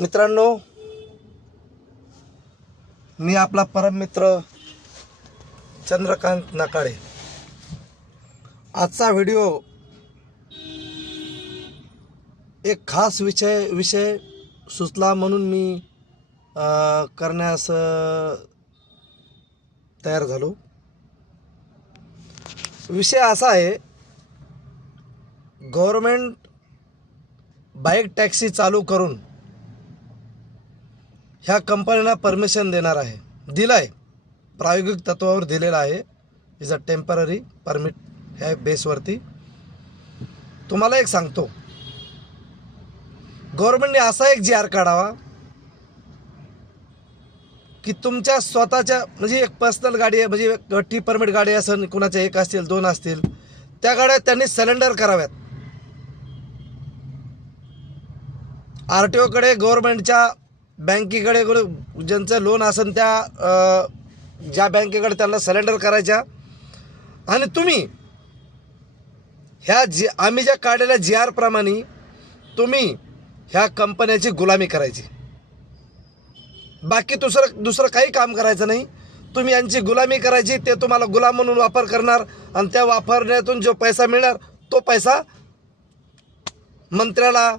मित्रांनो, मी आपला परम मित्र चंद्रकांत नाकाळे. आजचा व्हिडिओ एक खास विषय सुचला म्हणून मी करण्यास तयार झालो. विषय असा आहे, गव्हर्मेंट बाईक टॅक्सी चालू करून ह्या कंपनीला परमिशन देणार आहे. दिलं आहे, प्रायोगिक तत्वावर दिलेलं आहे. इज अ टेम्पररी परमिट ह्या बेसवरती. तुम्हाला एक सांगतो, गव्हर्मेंटने असा एक जी आर काढावा की तुमच्या स्वतःच्या म्हणजे एक पर्सनल गाडी आहे, म्हणजे टी परमिट गाडी असेल, कुणाच्या एक असतील दोन असतील, त्या गाड्या त्यांनी सिलेंडर कराव्यात. RTOकडे गव्हर्मेंटच्या बँकेकडे ज्यांचं लोन असेल त्या ज्या बँकेकडे त्यांना सिलेंडर करायच्या. आणि तुम्ही ह्या आम्ही ज्या काढलेल्या GR प्रमाणे तुम्ही ह्या कंपन्याची गुलामी करायची. बाकी दुसरं काही काम करायचं नाही. तुम्ही यांची गुलामी करायची. ते तुम्हाला गुलाम म्हणून वापर करणार आणि त्या वापरण्यातून जो पैसा मिळणार तो पैसा मंत्र्याला,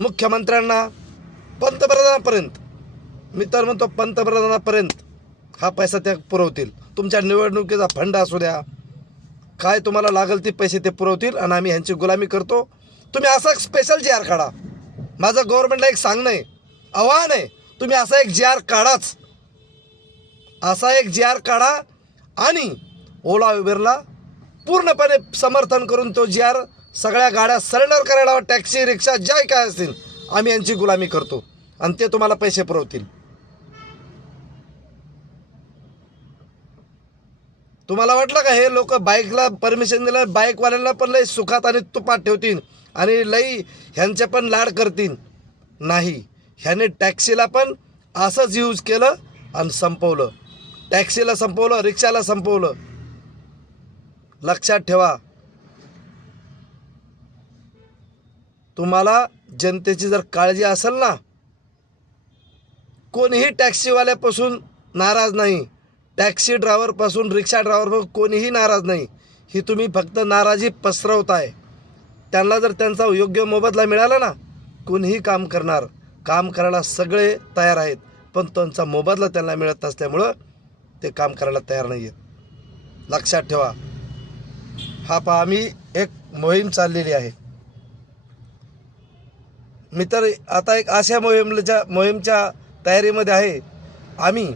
मुख्यमंत्र्यांना, पंतप्रधानापर्यंत, मी तर म्हणतो पंतप्रधानापर्यंत हा पैसा त्या पुरवतील. तुमच्या निवडणुकीचा फंड असू द्या, काय तुम्हाला लागेल ते पैसे ते पुरवतील आणि आम्ही ह्यांची गुलामी करतो. तुम्ही असा स्पेशल GR काढा. माझं गव्हर्नमेंटला एक सांगणं आहे, आव्हान आहे, तुम्ही असा एक GR काढाच. असा एक GR काढा आणि ओला उबेरला पूर्णपणे समर्थन करून तो GR सगळ्या गाड्या सरेंडर करायला हवा. टॅक्सी, रिक्षा ज्या काय असतील आम्ही यांची गुलामी करतो आणि ते तुम्हाला पैसे पुरवतील. तुम्हाला वाटलं का हे लोक बाईकला परमिशन दिलं, बाईकवाल्यांना पण लई सुखात आणि तुपात ठेवतील आणि लई ह्यांचे पण लाड करतील? नाही, ह्याने टॅक्सीला पण असंच यूज केलं आणि संपवलं. टॅक्सीला संपवलं, रिक्षाला संपवलं. लक्षात ठेवा, तुम्हाला जनतेची जर काळजी असेल ना, कोणीही टॅक्सीवाल्यापासून नाराज नाही, टॅक्सी ड्रायव्हरपासून, रिक्षा ड्रायव्हरपासून कोणीही नाराज नाही. ही तुम्ही फक्त नाराजी पसरवताय. त्यांना जर त्यांचा योग्य मोबदला मिळाला ना, कोणीही काम करणार. काम करायला सगळे तयार आहेत, पण त्यांचा मोबदला त्यांना मिळत नसल्यामुळं ते काम करायला तयार नाही आहेत. लक्षात ठेवा. हा पहा, आम्ही एक मोहीम चाललेली आहे. मी तर आता एक अशा मोहीमच्या तयारीमध्ये आहे. आम्ही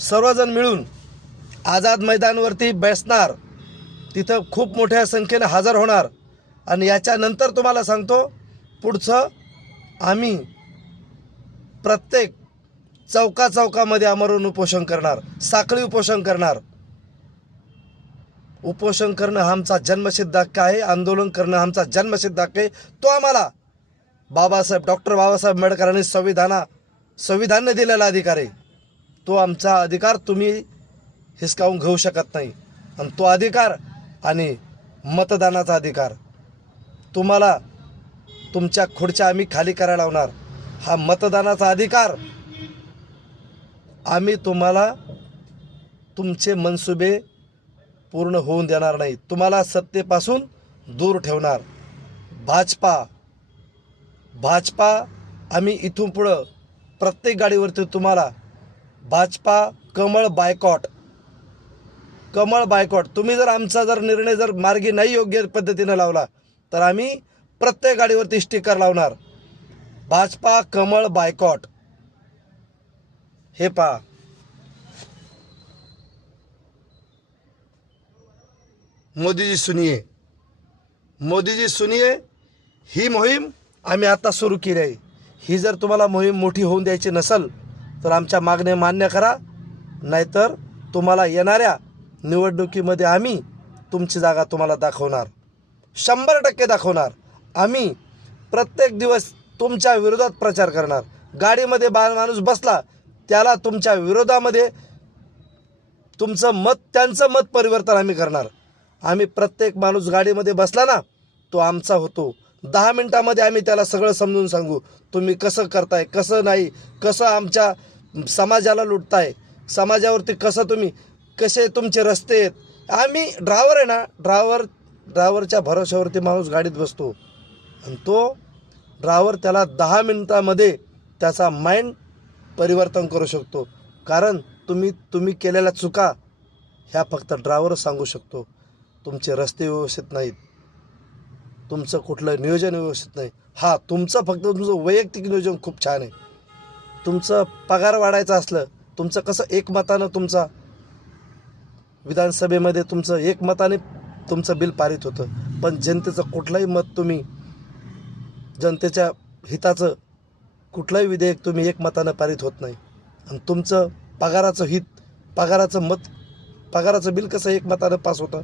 सर्वजण मिळून आझाद मैदानवरती बसणार, तिथं खूप मोठ्या संख्येने हजर होणार. आणि याच्यानंतर तुम्हाला सांगतो, पुढचं आम्ही प्रत्येक चौकामध्ये आमरण उपोषण करणार, साखळी उपोषण करणार. उपोषण करणं हा आमचा जन्मसिद्ध हक्क आहे. आंदोलन करणं हा आमचा जन्मसिद्ध हक्क आहे. तो आम्हाला डॉक्टर बाबासाहेब आंबेडकरांनी संविधानाने दिलेला अधिकार आहे. तो आमचा अधिकार तुम्ही हिसकावून घेऊ शकत नाही. आणि तो अधिकार आणि मतदानाचा अधिकार तुम्हाला तुमच्या खुर्च्या आम्ही खाली करायला लावणार. हा मतदानाचा अधिकार आम्ही तुम्हाला तुमचे मनसुबे पूर्ण होऊन देणार नाही. तुम्हाला सत्तेपासून दूर ठेवणार. भाजपा आम्ही इथून पुढं प्रत्येक गाडीवरती तुम्हाला भाजपा कमळ बायकॉट. तुम्ही जर आमचा निर्णय जर मार्गी नाही योग्य पद्धतीने लावला तर आम्ही प्रत्येक गाडीवरती स्टिकर लावणार, भाजपा कमळ बायकॉट. हे पहा, मोदीजी सुनिये. ही मोहीम आम्ही आता सुरू केली आहे. ही जर तुम्हाला मोहीम मोठी होऊन द्यायची नसेल तर आमच्या मागण्या मान्य करा, नाहीतर तुम्हाला येणाऱ्या निवडणुकीमध्ये आम्ही तुमची जागा तुम्हाला दाखवणार, 100% दाखवणार. आम्ही प्रत्येक दिवस तुमच्या विरोधात प्रचार करणार. गाडीमध्ये माणूस बसला त्याला तुमच्या विरोधामध्ये त्यांचं मत परिवर्तन आम्ही करणार. आम्ही प्रत्येक माणूस गाडीमध्ये बसला ना तो आमचा होतो. 10 मिनिटामध्ये आम्ही त्याला सगळं समजून सांगू. तुम्ही कसं करताय, कसं नाही, कसं आमच्या समाजाला लुटताय, समाजावरती कसं तुम्ही, कसे तुमचे रस्ते आहेत. आम्ही ड्रायव्हर आहे ना, ड्रायव्हरच्या भरोश्यावरती माणूस गाडीत बसतो आणि तो ड्रायव्हर त्याला 10 मिनिटामध्ये त्याचा माइंड परिवर्तन करू शकतो. कारण तुम्ही केलेल्या चुका ह्या फक्त ड्रायव्हरच सांगू शकतो. तुमचे रस्ते व्यवस्थित नाहीत, तुमचं कुठलं नियोजन व्यवस्थित नाही. हां, तुमचं वैयक्तिक नियोजन खूप छान आहे. तुमचं पगार वाढायचं असलं, तुमचं कसं एकमतानं तुमचा विधानसभेमध्ये एकमताने तुमचं बिल पारित होतं. पण जनतेचं कुठलंही मत तुम्ही, जनतेच्या हिताचं कुठलंही विधेयक तुम्ही एकमतानं पारित होत नाही. आणि तुमचं पगाराचं बिल कसं एकमतानं पास होतं?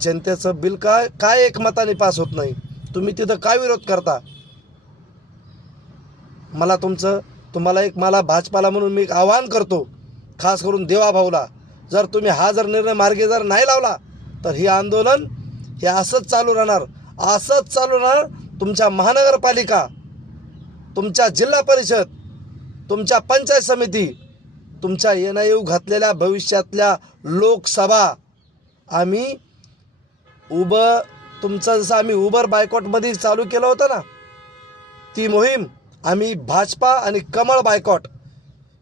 जनतेचं बिल काय एकमताने पास होत नाही? तुम्ही तिथं काय विरोध करता? मला भाजपाला म्हणून मी एक आवाहन करतो, खास करून देवाभाऊला, जर तुम्ही जर निर्णय मार्गी जर नाही लावला तर हे आंदोलन असंच चालू राहणार. तुमच्या महानगरपालिका, तुमच्या जिल्हा परिषद, तुमच्या पंचायत समिती, तुमच्या येणायू घातलेल्या भविष्यातल्या लोकसभा आम्ही जसं आम्ही उबर बायकॉटमध्ये चालू केलं होतं ना, ती मोहीम आम्ही भाजपा आणि कमळ बायकॉट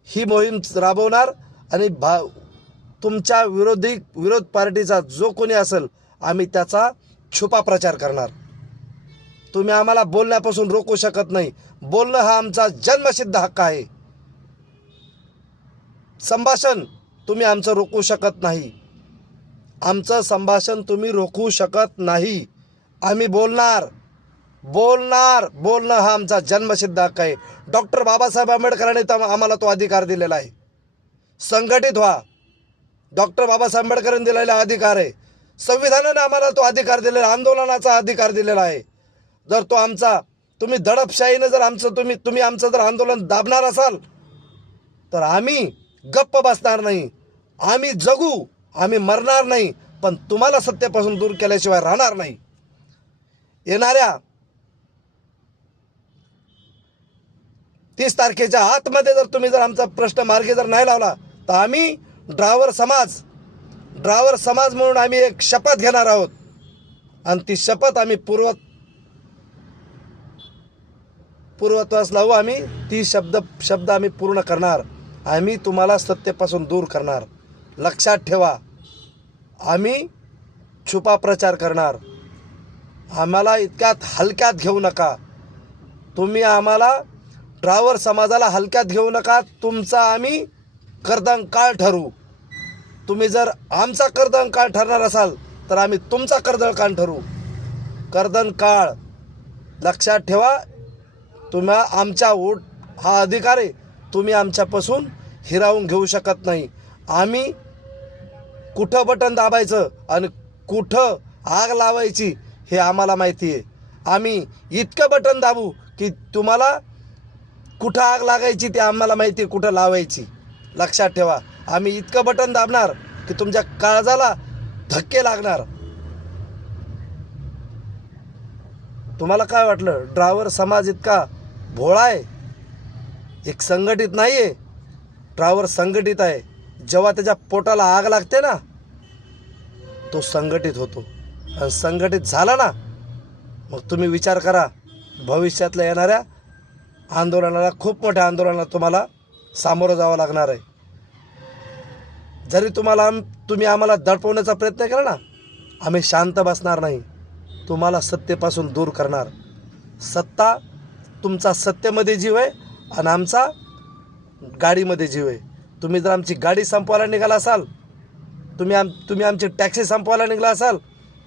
ही मोहीम राबवणार. आणि तुमच्या विरोध पार्टीचा जो कोणी असेल आम्ही त्याचा छुपा प्रचार करणार. तुम्ही आम्हाला बोलण्यापासून रोखू शकत नाही. बोलणं हा आमचा जन्मसिद्ध हक्क आहे. संभाषण तुम्ही आमचं रोखू शकत नाही. आमचं संभाषण तुम्ही रोखू शकत नाही. आम्ही बोलणं हा आमचा जन्मसिद्ध हक्क आहे. डॉक्टर बाबासाहेब आंबेडकरांनी आम्हाला तो अधिकार दिलेला आहे. संघटित व्हा, डॉक्टर बाबासाहेब आंबेडकरांनी दिलेला अधिकार आहे. संविधानाने आम्हाला तो अधिकार दिलेला, आंदोलनाचा अधिकार दिलेला आहे. जर तुम्ही दडपशाहीने जर तुम्ही आमचं जर आंदोलन दाबणार असाल तर आम्ही गप्प बसणार नाही. आम्ही जगू, आम्ही मरणार नाही, पण तुम्हाला सत्तेपासून दूर केल्याशिवाय राहणार नाही. येणाऱ्या 30 तारखेच्या आतमध्ये जर तुम्ही आमचा प्रश्न मार्गी जर नाही लावला तर आम्ही ड्रायव्हर समाज म्हणून आम्ही एक शपथ घेणार आहोत. आणि ती शपथ आम्ही पूर्वत्वास लावू. आम्ही ती शब्द आम्ही पूर्ण करणार. आम्ही तुम्हाला सत्तेपासून दूर करणार. लक्षात ठेवा, आम्ही छुपा प्रचार करणार. आम्हाला इतक्यात हलक्यात घेऊ नका. तुम्ही आम्हाला ड्रायव्हर समाजाला हलक्यात घेऊ नका. तुमचा आम्ही कर्दनकाळ ठरवू. तुम्ही जर आमचा कर्दनकाळ ठरणार असाल तर आम्ही तुमचा कर्दनकाळ ठरवू. कर्दनकाळ लक्षात ठेवा. आमच्या वोट हा अधिकार आहे. तुम्ही आमच्यापासून हिरावून घेऊ शकत नाही. आम्ही कुठं बटन दाबायचं आणि कुठं आग लावायची हे आम्हाला माहिती आहे. आम्ही इतकं बटन दाबू की तुम्हाला कुठं आग लागायची ते आम्हाला माहिती आहे, कुठं लावायची. लक्षात ठेवा, आम्ही इतकं बटन दाबणार की तुमच्या काळजाला धक्के लागणार. तुम्हाला काय वाटलं ड्रायव्हर समाज इतका भोळा आहे? एक संघटित नाही आहे. ड्रायव्हर संघटित आहे. जेव्हा त्याच्या पोटाला आग लागते ना तो संघटित होतो. आणि संघटित झाला ना मग तुम्ही विचार करा, भविष्यातल्या येणाऱ्या आंदोलनाला, खूप मोठ्या आंदोलनाला तुम्हाला सामोरं जावं लागणार आहे. जरी तुम्ही आम्हाला दडपवण्याचा प्रयत्न केला ना, आम्ही शांत बसणार नाही. तुम्हाला सत्तेपासून दूर करणार. तुमचा सत्तेमध्ये जीव आहे आणि आमचा गाडीमध्ये जीव आहे. तुम्ही जर आमची गाडी संपवायला निघाला असाल, तुम्ही आमची टॅक्सी संपवायला निघाला असाल,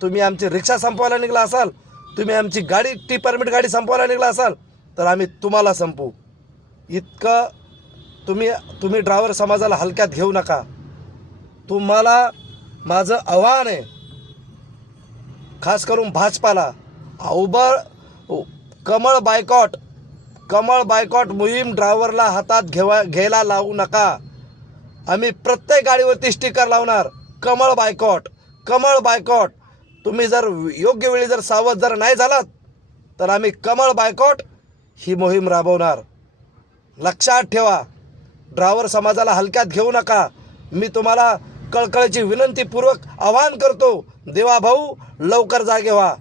तुम्ही आमची रिक्षा संपवायला निघाला असाल, तुम्ही आमची टी परमिट गाडी संपवायला निघाला असाल तर आम्ही तुम्हाला संपवू. इतकं तुम्ही ड्रायव्हर समाजाला हलक्यात घेऊ नका. तुम्हाला माझं आव्हान आहे, खास करून भाजपाला, कमळ बायकॉट मोहीम ड्रायव्हरला हातात घ्यायला लावू नका. आम्ही प्रत्येक गाडीवरती स्टिकर लावणार, कमळ बायकॉट. तुम्ही जर योग्य वेळी जर सावध जर नाही झालात तर आम्ही कमळ बायकॉट ही मोहीम राबवणार. लक्षात ठेवा, ड्रायव्हर समाजाला हलक्यात घेऊ नका. मी तुम्हाला कळकळीची विनंतीपूर्वक आवाहन करतो, देवा भाऊ लवकर जागे व्हा.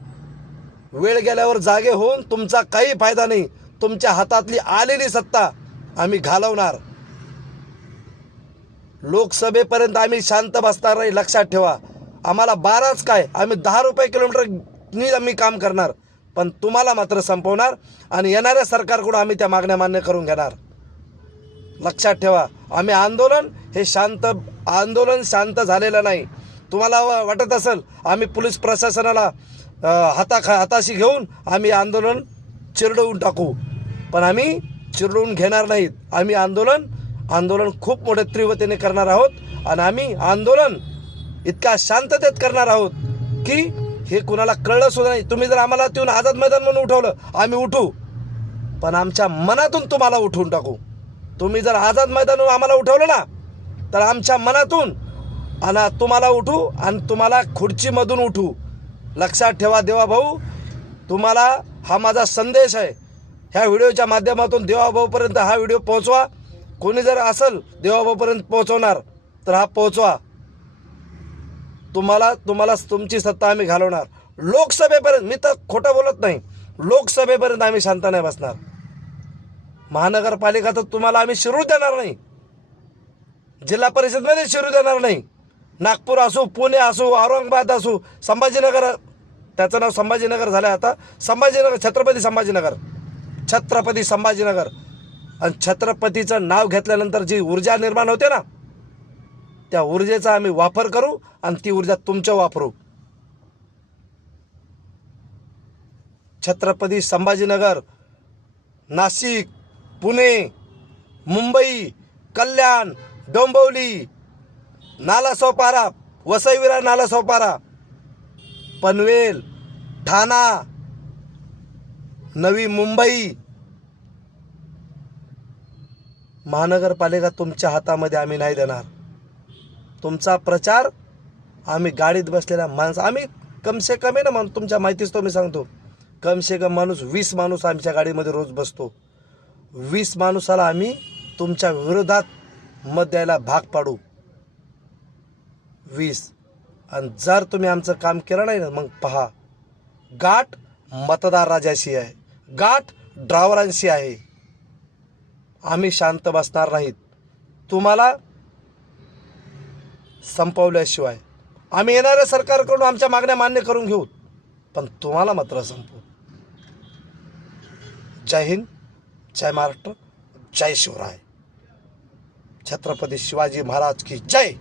वेळ गेल्यावर जागे होऊन तुमचा काही फायदा नाही. तुमच्या हातातली आलेली सत्ता आम्ही घालवणार. लोकसभेपर्यंत आम्ही शांत बसणार नाही. लक्षात ठेवा, आम्हाला 12च काय, आम्ही 10 रुपये किलोमीटरनी आम्ही काम करणार, पण तुम्हाला मात्र संपवणार आणि येणाऱ्या सरकारकडून आम्ही त्या मागण्या मान्य करून घेणार. लक्षात ठेवा, आम्ही आंदोलन शांत झालेलं नाही. तुम्हाला वाटत असेल आम्ही पोलीस प्रशासनाला हाताशी घेऊन आम्ही आंदोलन चिरडवून टाकू, पण आम्ही चिरडवून घेणार नाहीत. आम्ही आंदोलन खूप मोठ्या तीव्रतेने करणार आहोत आणि आम्ही आंदोलन इतक्या शांततेत करणार आहोत की हे कुणाला कळलं सुद्धा नाही. तुम्ही जर आम्हाला तिथून आझाद मैदान म्हणून उठवलं, आम्ही उठू, पण आमच्या मनातून तुम्हाला उठवून टाकू. तुम्ही जर आझाद मैदानावर आम्हाला उठवलं ना, तर आमच्या मनातून आणि तुम्हाला उठू आणि तुम्हाला खुर्चीमधून उठू. लक्षात ठेवा देवा भाऊ, तुम्हाला हा माझा संदेश आहे. ह्या व्हिडिओच्या माध्यमातून देवाभाऊपर्यंत हा व्हिडिओ पोहोचवा. कोणी जर असेल देवाभाऊपर्यंत पोहोचवणार तर हा पोहोचवा. तुम्हाला तुमची सत्ता आम्ही घालवणार. लोकसभेपर्यंत, मी तर खोटं बोलत नाही, लोकसभेपर्यंत आम्ही शांत नाही बसणार. महानगरपालिका तर तुम्हाला आम्ही शिरू देणार नाही, जिल्हा परिषदमध्ये शिरू देणार नाही. नागपूर असो, पुणे असो, औरंगाबाद असो, संभाजीनगर, त्याचं नाव संभाजीनगर झालं आता, छत्रपती संभाजीनगर. आणि छत्रपतीचं नाव घेतल्यानंतर जी ऊर्जा निर्माण होते ना, त्या ऊर्जेचा आम्ही वापर करू आणि ती ऊर्जा तुमच्या वापरू. छत्रपती संभाजीनगर, नाशिक, पुणे, मुंबई, कल्याण, डोंबिवली, नालासोपारा, वसई-विरार, नालासोपारा, पनवेल, ठाणा, नवी मुंबई, महानगरपालिका तुमच्या हातामध्ये आम्ही नाही देणार. तुमचा प्रचार आम्ही गाडीत बसलेला माणसं, आम्ही कमसे कमी ना, म्हणून तुमच्या माहितीच तो मी सांगतो, कमसे कम 20 माणूस आमच्या गाडीमध्ये रोज बसतो. 20 माणसाला आम्ही तुमच्या विरोधात मत द्यायला भाग पाडू. 20. आणि जर तुम्ही आमचं काम केलं नाही ना, मग पहा, गाठ मतदार राजाशी आहे, गाठ ड्रायव्हरांशी आहे. आम्ही शांत बसणार नाहीत. तुम्हाला संपवल्याशिवाय आम्ही येणाऱ्या सरकारकडून आमच्या मागण्या मान्य करून घेऊ, पण तुम्हाला मात्र संपवू. जय हिंद, जय महाराष्ट्र, जय शिवराय. छत्रपती शिवाजी महाराज की जय.